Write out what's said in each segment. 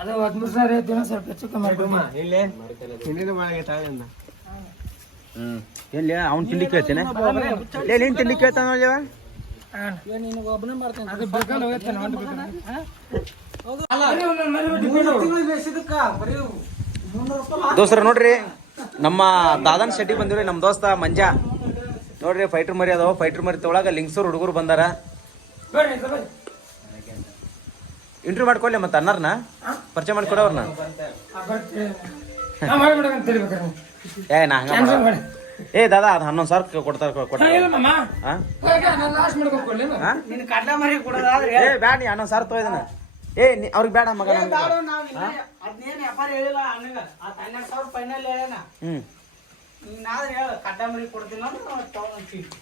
ಅದು ಹದಿಮೂರು ಸಾವಿರ ಐತಿ ಸ್ವಲ್ಪ ಹೆಚ್ಚು ಕಮ್ಮಿ ಮಾಡ್ಕೊಮ್ಮ ಹಿಂದಿನ ಮಾಡಕ್ಕೆ ತಾಳಿಂದ ಹ್ಮ್. ಎಲ್ಲಿ ಅವ್ನು ತಿಂಡಿ ಕೇಳ್ತೇನೆ? ಲೇ ನೀನ್ ತಿಂಡಿ ಕೇಳ್ತಾನ ದೋಸ್ತರ ನೋಡ್ರಿ ನಮ್ಮ ದಾದನ್ ಶೆಟ್ಟಿ ಬಂದಿವ್ರಿ ನಮ್ಮ ದೋಸ್ತ ಮಂಜ. ನೋಡ್ರಿ ಫೈಟರ್ ಮರಿ ಅದಾವ ಫೈಟರ್ ಮರಿ ತೊಳಗ ಲಿಂಗ್ಸೂರ್ ಹುಡುಗರು ಬಂದಾರ. ಇಂಟರ್ವ್ಯೂ ಮಾಡ್ಕೊಳ್ಳಿ ಮತ್ತೆ ಅನ್ನಾರ್ನ ಪರಿಚಯ ಮಾಡ್ಕೊಡವ್ರನ್ನ ಆ, ಬರ್ತೀವಿ ನಾ ಮಾಡ್ಬಿಡಕಂತ ಏ ನಾ ಹಂಗ ಕ್ಯಾನ್ಸಲ್ ಏ ದಾದಾ ಅದು ಹನ್ನೊಂದು ಸಾವಿರ ಕೊಡ್ತಾರ ಕೊಡೋದಾದ್ರೆ ಏ ಬ್ಯಾಡ ನೀ ಹನ್ನೊಂದು ಸಾವಿರ ತೊಯ್ದನ ಏ ಅವ್ರಿಗೆ ಬೇಡ ಮಗ ಅಂದ್ರೆ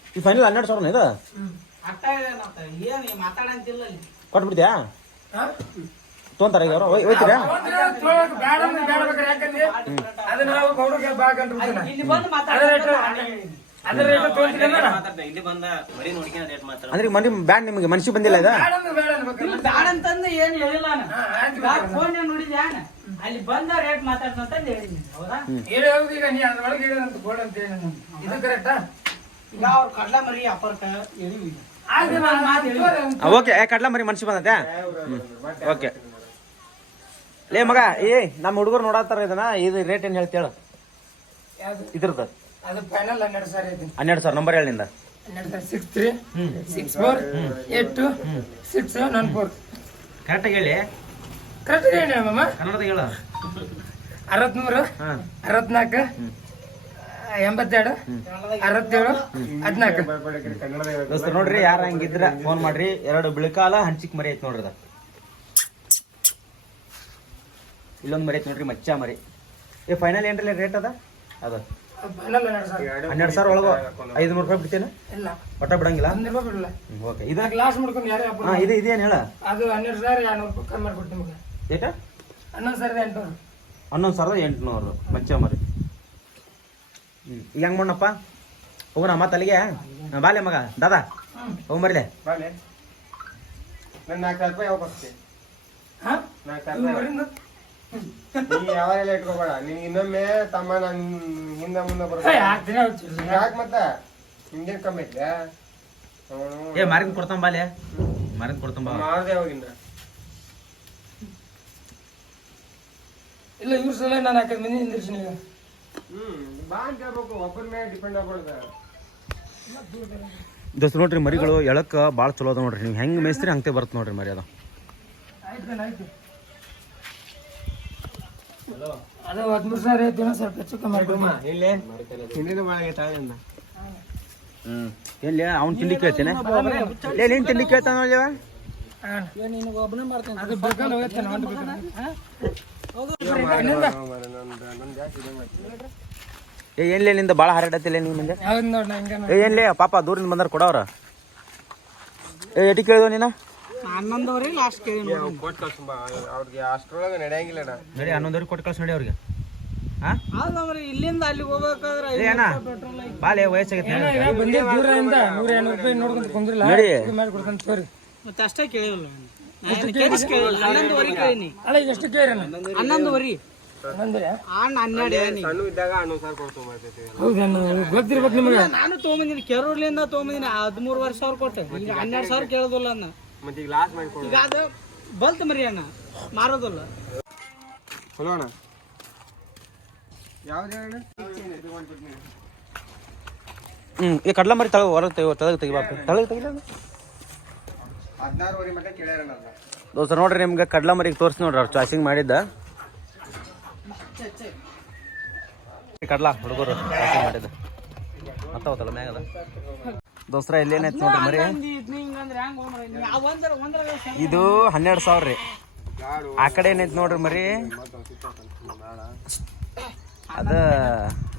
ಈ ಫೈನಲ್ ಹನ್ನೆರಡು ಸಾವಿರ ಇದು? ಕೊಟ್ಬಿಡ್ತೀಯಾ? ತೊಗೊಂತಾರ ಈಗ ಅವರು? ಹೋಯ್ತೀರ? ಅಂದ್ರೆ ಬೇಡ ಬೇಕಾರೆ ಯಾಕಂದ್ರೆ ಅದು ನಾವು ಗೌಡಗೆ ಬಾ ಕಂಡು ಇಲ್ಲಿ ಬಂದು ಮಾತಾಡ ಅದ್ರ ರೇಟ್ ತೊಗೊಂತೀನಿ ಇಲ್ಲಿ ಬಂದ ಮರಿ ನೋಡ್ಕೊಂಡು ರೇಟ್ ಮಾತಾಡ ಅಂದ್ರೆ ಮನಿ ಬ್ಯಾಡ್ ನಿಮಗೆ ಮನ್ಸಿಗೆ ಬಂದಿಲ್ಲ ಇದು? ಬ್ಯಾಡ್ ಅಂತಂದು ಏನ್ ಹೇಳಿಲ್ಲ ಫೋನ್ ನೋಡಿದ್ಯಾ ಅಲ್ಲಿ ಬಂದ ರೇಟ್ ಮಾತಾಡ್ತಂತ ಹೇಳಿದ್ನಿ ಹೌದಾ? ಈಗ ನೀ ಅದ್ರೊಳಗೆ ಹೇಳಿದಂತ ಬೋರ್ಡ್ ಅಂತ ಹೇಳಿ. ಇದು ಕರೆಕ್ಟಾ ಈಗ ಅವ್ರ ಕಡ್ಲ ಮರಿ ಅಪರ್ಕ ಹೇಳಿವಿ ಓಕೆ ಕಡ್ಲ ಮರಿ ಮನ್ಸಿ ಬಂದತೆ? ಓಕೆ. ಲೇ ಮಗ ಏ ನಮ್ಮ ಹುಡುಗರು ನೋಡತ್ತಾರ ಇದನ್ನ ಇದು ರೇಟ್ ಏನು ಹೇಳ್ತೇಳು ಇದ್ರದ್ದು. ಅದು ಫೈನಲ್ ಹನ್ನೆರಡು ಸಾವಿರ number ಹೇಳಿಂದ six three six four eight two six nine four ಕರೆಕ್ಟಾಗಿ ಹೇಳಿ. ಕರೆಕ್ಟ್ ಹೇಳಿ ಮಾಮ. ಕನ್ನಡದಾಗ ಹೇಳು. ಅರವತ್ಮೂರು ಹಾ. ಅರವತ್ನಾಲ್ಕು ಎಂಬತ್ತೆರಡು ಅರವತ್ತೇಳು ಹದಿನಾಲ್ಕು. ದೋಸ್ತರು ನೋಡ್ರಿ ಯಾರ ಹಂಗಿದ್ರ ಫೋನ್ ಮಾಡ್ರಿ. ಎರಡು ಬಿಳಿಕಾಲ ಹಂಚಿಕ್ ಮರಿ ಐತ್ ನೋಡ್ರಿ ಅದ ಇಲ್ಲೊಂದ್ ಮರಿ ಐತ್ ನೋಡ್ರಿ ಮಚ್ಚಾ ಮರಿ. ಏ ಫೈನಲ್ ಏನ್ರಿ ರೇಟ್ ಅದ? ಅದ. ಹನ್ನೆರಡು ಸಾವಿರ. ಒಳಗ ಐದುನೂರು ರೂಪಾಯಿ ಬಿಡ್ತೇನೆ? ಇಲ್ಲ. ಒಟ್ಟ ಬಿಡಂಗಿಲ್ಲ? ಒಂದ್ ರೂಪಾಯಿ ಬಿಡಲ್ಲ. ಓಕೆ ಇದು? ಮಾಡ್ಕೊಂಡು ಯಾರೇ ಹಾ ಇದು ಇದೇನು ಹೇಳ? ಅದು ಹನ್ನೆರಡು ಸಾವಿರ ಎರಡ್ನೂರು ರೂಪಾಯಿ ಕಮ್ಮಿ ಮಾಡ್ಕೊಡ್ತೀನಿ ನಿಮಗೆ ಏಟ? ಹನ್ನೊಂದು ಸಾವಿರದ ಎಂಟುನೂರು. ಹನ್ನೊಂದು ಸಾವಿರದ ಎಂಟುನೂರು ಮಚ್ಚ ಮರಿ. ಹೆಂಗ್ ಮಾಡಪ್ಪ ಹೋಗೋಣ ಮತ್ತೆ ಅಲ್ಲಿಗೆ ಬಾಲೆ ಮಗ. ದಾದಾ ಹೋಗ್ ಬರ್ಲೆ ಬಾಲೆ. ನನ್ನ ನಾಲ್ಕು ಸಾವಿರ ರೂಪಾಯಿ ಯಾವಾಗ ಬರ್ತೀನಿ ಹಾ? ನಾಲ್ಕು ಸಾವಿರ ರೂಪಾಯಿ ನೀ ಯಾವಾಗೆಲ್ಲ ಇಟ್ಕೋಬೇಡ ನೀನ್ ಇನ್ನೊಮ್ಮೆ ತಮ್ಮ ನನ್ ಹಿಂದೆ ಮುಂದೆ ಯಾಕೆ ಮತ್ತ? ನಿಮ್ಗೇನ್ ಕಮ್ಮಿ ಐತೆ ಏ ಮಾರಿನ ಕೊಡ್ತಾನ ಬಾಲೆ. ಮಾರಿನ ಕೊಡ್ತಾನ ಬಾ. ಮಾಡ್ದೆ ಯಾವಾಗಿಂದ? ಇಲ್ಲ ಇವ್ರ ಸಲ ನಾನು ಹಾಕಿದ ಮಂದಿ ನಿಂದಿರ್ತೀನಿ ಈಗ ಹ್ಮ್ ಬಾ ಅಂತ ಹೇಳ್ಬೇಕು ಒಬ್ಬರ ಮೇಲೆ ಡಿಪೆಂಡ್ ಆಗ್ಬಾರ್ದ ದೋಸ್ತ ನೋಡ್ರಿ ಮರಿಗಳು ಎಳಕ ಭಾಳ ಚಲೋ ಅದ ನೋಡ್ರಿ. ನೀವು ಹೆಂಗ್ ಮೇಸ್ತ್ರಿ ಹಂಗೆ ಬರುತ್ತೆ ನೋಡ್ರಿ ಮರಿ ಅದ. ಅದು ಹದಿಮೂರು ಸಾವಿರ ಐತಿ ಇನ್ನೊಂದ್ ಸ್ವಲ್ಪ ಹೆಚ್ಚು ಕಮ್ಮಿ ಮಾಡ್ಕೊಮ್ಮ ಇಲ್ಲೇ? ಹಿಂದಿನ ಮಾಡಕ್ಕೆ ತಾಳಿಂದ ಹ್ಮ್. ಎಲ್ಲಿ ಅವ್ನು ತಿಂಡಿ ಕೇಳ್ತೇನೆ? ಲೇ ನೀನ್ ತಿಂಡಿ ಕೇಳ್ತಾನ ಒಬ್ಬನೇ ಮಾಡ್ತೇನೆ. ಅದು ಹೋಗ್ತಾನೆ ಏ ಏನ್ಲೇ ನಿಂದ ಭಾಳ ಹರಡತ್ತಿಲ್ಲ ನೀವು ಮುಂದೆ? ಏ ಏನ್ಲೇ ಪಾಪ ದೂರಿಂದ ಬಂದಾರ ಕೊಡವ್ರ. ಏ ಎಟಿ ಕೇಳಿದ್ವ ನೀನ? ಹನ್ನೊಂದವರೆಗೆ ಲಾಸ್ಟ್ ಕೇಳಿ ಕೊಟ್ಟು ಕಳ್ಸಂಬ ಅವ್ರಿಗೆ ಅಷ್ಟ್ರೊಳಗೆ ನಡೆಯಂಗಿಲ್ಲ ನಡಿ ಹನ್ನೊಂದವ್ರಿಗೆ ಕೊಟ್ಟು ಕಳ್ಸಿ ನಡಿ ಅವ್ರಿಗೆ. ಹಾ ಅಲ್ಲವ್ರಿ ಇಲ್ಲಿಂದ ಅಲ್ಲಿಗೆ ಹೋಗ್ಬೇಕಾದ್ರೆ ಏ ಅಣ್ಣ ಬಾಲೆ ವಯಸ್ಸಾಗೈತೆ ನಡಿ. ಬಂದಿದ್ದು ದೂರದಿಂದ ನೂರ ಎರಡ್ನೂರು ರೂಪಾಯಿ ನೋಡ್ಕೊಂತ ಕುಂದ್ರಿಲ್ಲ. ನಡಿ. ಮಾಡ್ಕೊಡ್ತಾನೆ ಸರಿ. ಮತ್ತೆ ಅಷ್ಟೇ ಕೇಳಿಲ್ಲ ಅಲ್ಲ ಈಗ ಎಷ್ಟು ಹನ್ನೊಂದುವರೆ ಸಣ್ಣ ಇದ್ದಾಗ ಹನ್ನೊಂದು ಸಾವಿರ ಗೊತ್ತಿರ್ಬೇಕು ನಿಮ್ಗೆ. ನಾನು ತೊಗೊಂಬಂದಿನಿ ಕೆರೂರ್ಲಿಂದ ತೊಗೊಂಬಂದಿನಿ ಹದಿಮೂರುವರೆ ಸಾವಿರ ಕೊಟ್ಟೆ. ಈಗ ಹನ್ನೆರಡು ಸಾವಿರ ಕೇಳೋದಿಲ್ಲ ಅನ್ನ ಮತ್ತೆ ಈಗ ಅದು ಬಲ್ತ್ ಮರಿ ಅಣ್ಣ ಮಾರೋದಲ್ಲ. ಹಲೋ ಅಣ್ಣ. ಯಾವ್ದು ಹೇಳಿ ಹ್ಮ್ ಈ ಕಡಲ ಮರಿ ತಳ ಹೊರಗೆ ತೆಗಿ ತಳಗೆ ತೆಗಿಬಾರ್ದು. ತಳಗೆ ತೆಗಿಲ್ಲ ದೋಸ್ತ, ನೋಡ್ರಿ ನಿಮ್ಗೆ ಕಡ್ಲ ಮರಿಗೆ ತೋರಿಸಿ ನೋಡ್ರಿ ಅವ್ರು ಚಾಯ್ಸಿಂಗ್ ಮಾಡಿದ್ದ. ಕಡ್ಲ, ಹುಡುಗರು ಚಾಯ್ಸಿಂಗ್ ಮಾಡಿದ್ದ. ಮತ್ತವತ್ತಲ್ಲ ಮ್ಯಾಗದ ದೋಸ್ತ್ರ ಇಲ್ಲೇನೈತೆ ನೋಡ್ರಿ ಮರಿ? ಇದು ಹನ್ನೆರಡು ಸಾವಿರ ರೀ. ಆ ಕಡೆ ಏನೈತೆ ನೋಡ್ರಿ ಮರಿ? ಅದ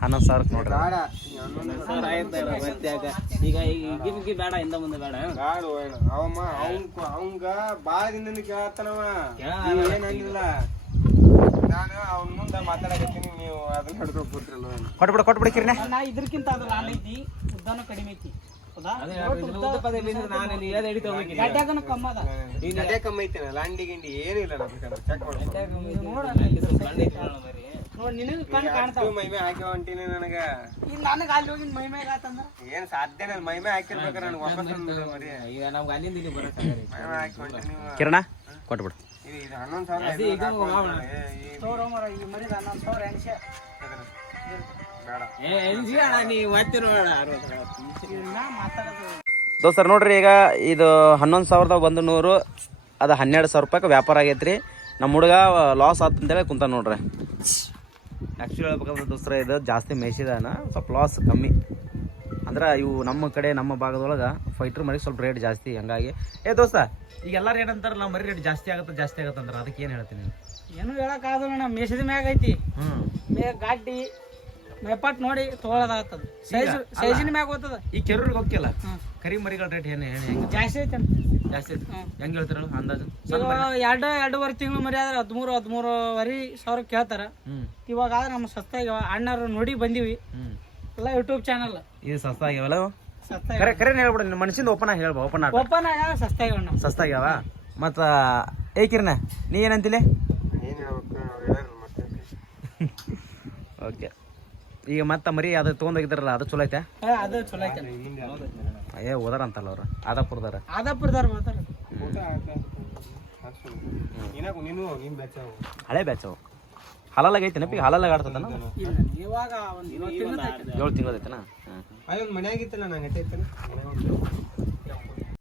ಹನ್ನೊಂದು ಸಾವಿರಕ್ಕೆ ನೋಡ್ರಿ ಈಗ ಈಗ ಬೇಡ ಹಿಂದ ಮುಂದೆ ಬೇಡ. ಗಾಡು ಅವಮ್ಮ ಅವ್ನ ಅವಂಗ ಬಾಳ ದಿನ ಕೇಳತ್ತನವ. ಏನಾಗಿಲ್ಲ. ನಾನು ಅವ್ನ ಮುಂದೆ ಮಾತಾಡಕತ್ತೀನಿ ನೀವು ಅದನ್ನ ಹಿಡ್ಕೊಂಡು ಕೊಟ್ಬಿಡ ನಾ ಅದು ಐತಿ ಉದ್ದಾನು ಕಡಿಮೆ ಕಮ್ಮ ಲಾಂಡಿ ಗಿಂಡಿ ಏನು ಇಲ್ಲ ನಾ ಚೆಕ್ ಮಾಡ್ಕೊ. ಇದು ನೋಡ ನೋಡಿ ನಿನಗೆ ಕಣ್ಣು ಕಾಣ್ತಾವ ಅಷ್ಟು ಮೈಮೆ ಹಾಕಿ ಹೊಂಟೀನಿ ನನಗ. ಈಗ ನನಗೆ ಅಲ್ಲಿ ಹೋಗಿ ಮೈ ಮ್ಯಾಗ ಆತಂದ್ರ ಏನ್ ಸಾಧ್ಯನೇ ಇಲ್ಲ ಮೈಮೆ ಹಾಕಿರ್ಬೇಕು ನನಗೆ ವಾಪಸ್ ತಂದ್ಬಿಡು ಮರಿ ಈಗ ನಮ್ಗೆ ಅಲ್ಲಿಂದ ಇಲ್ಲಿ. ಬರಕ್ಕೆ ಮೈಮೆ ಹಾಕಿ ಹೊಂಟೀನಿ ನೀವು ಕಿರಣ ಕೊಟ್ಬಿಡು. ಇದು ಇದು ಹನ್ನೊಂದು ಸಾವಿರ ಐನೂರು ಹಾಕು ಅಂತಾನೆ. ಏ, ಈ ತೋರ ಮರ ಈ ಮರಿದ ಹನ್ನೊಂದು ಸಾವಿರ ಎಣ್ಸೆ. ಬೇಡ. ಏ ಎಲ್ಜಿ ಅಣ್ಣ ನೀ ಮತ್ತೆ ನೋಡ ಅರವತ್ತು ನಾ ಮಾತಾಡೋದು ದೋಸ್ತರ್ ನೋಡ್ರಿ ಈಗ ಇದು ಹನ್ನೊಂದು ಸಾವಿರದ ಒಂದು ನೂರು ಅದು ಹನ್ನೆರಡು ಸಾವಿರ ರೂಪಾಯಿಗೆ ವ್ಯಾಪಾರ ಆಗೈತ್ರಿ. ನಮ್ಮ ಹುಡುಗ ಲಾಸ್ ಆತಂತೇಳಿ ಅಂತೇಳಿ ಕುಂತ ನೋಡ್ರಿ. ಆ್ಯಕ್ಚುಲಿ ಹೇಳ್ಬೇಕಂದ್ರೆ ದೋಸ್ತರ ಇದು ಜಾಸ್ತಿ ಮೇಯ್ಸಿದಾನ ಸ್ವಲ್ಪ ಲಾಸ್ ಕಮ್ಮಿ. ಅಂದ್ರೆ ಇವು ನಮ್ಮ ಕಡೆ ನಮ್ಮ ಭಾಗದೊಳಗೆ ಫೈಟ್ರ್ ಮರಿ ಸ್ವಲ್ಪ ರೇಟ್ ಜಾಸ್ತಿ ಹಂಗಾಗಿ. ಏ ದೋಸ್ತ ಈಗ ಎಲ್ಲ ರೇಟ್ ಅಂತಾರೆ ನಾವು ಮರಿ ರೇಟ್ ಜಾಸ್ತಿ ಆಗುತ್ತೆ ಜಾಸ್ತಿ ಆಗುತ್ತೆ ಅಂದ್ರೆ ಅದಕ್ಕೆ ಏನು ಹೇಳ್ತೀನಿ ಏನು ಹೇಳೋಕ್ಕಾಗಲ್ಲ ಅಣ್ಣ ಮೇಸದ ಮ್ಯಾಗ ಐತಿ. ಹ್ಞೂ ಮೇ ಗಾಡಿ ಮೇಪಟ್ ನೋಡಿ ತೊಗೊಳದಾಗ್ತದ ಸೈಜ್ ಸೈಜಿನ ಮ್ಯಾಗ ಹೋಗ್ತದ ಈ ಕೆರೂರಿಗೆ ಹೋಗ್ತಿಲ್ಲ. ಕರಿ ಮರಿಗಳ ರೇಟ್ ಏನು ಹೇಳಿ ಜಾಸ್ತಿ ಐತೆ ಜಾಸ್ತಿ ಐತಿ ಹೆಂಗೆ ಹೇಳ್ತಾರಲ್ಲ ಅಂದಾಜು? ಎರಡು ಎರಡೂವರೆ ತಿಂಗಳು ಮರಿ ಆದ್ರೆ ಹದಿಮೂರು ಹದಿಮೂರುವರೆ ಸಾವಿರ ಕೇಳ್ತಾರ. ಹ್ಞೂ ಇವಾಗ ಆದ್ರೆ ನಮ್ಮ ಸಸ್ತಾಗಿ ಅಣ್ಣರು ನೋಡಿ ಬಂದಿವಿ. ಎಲ್ಲ ಯೂಟ್ಯೂಬ್ ಚಾನಲ್ ಇದು ಸಸ್ತ ಆಗ್ಯಾವಲ್ಲ ಇವು? ಸಸ್ತಾಗ ಕರೆ ಕರೆ ಹೇಳ್ಬಿಡು ನಿನ್ನ ಮನಸ್ಸಿಂದ ಓಪನ್ ಆಗಿ ಹೇಳ್ಬೋ ಓಪನ್ ಓಪನ್ ಆಗ ಸಸ್ತಾಗಿ ಅಣ್ಣ. ಸಸ್ತಾಗ್ಯಾವ ಮತ್ತು ಏ ಕಿರಣ ನೀ ಏನಂತಿಲೆ? ಏನ್ ಹೇಳ್ಬೇಕು? ಅವ್ರು ಓಕೆ ಈಗ ಮತ್ತೆ ಮರಿ ಅದು ತೊಗೊಂಡೋಗಿದ್ದಾರಲ್ಲ ಅದು ಚಲೋ ಐತೆ? ಅದು ಚಲೋ ಐತೆ. ಏ ಓದಾರ ಅಂತಲ್ಲ ಅವ್ರು. ಆದಾಪುರದಾರ ಆದಾಪುರದಾರ ಬರ್ತಾರ ಹಳೆ ಬ್ಯಾಚ್ ಅವು. ಹಲಾಲಾಗ ಐತೆ ನೆಪಿಗೆ ಹಲಾಲಾಗ ಆಡ್ತದನ ಇಲ್ಲ ಇವಾಗ ಒಂದು ಏಳು ತಿಂಗಳು ಏಳು ಮನೆಯಾಗಿತ್ತ ಐತೆನ ಅಲ್ಲೊಂದು ಮನ್ಯಾಗಿತ್ತಲ್ಲ ನಂಗೆ ಐತೈತನ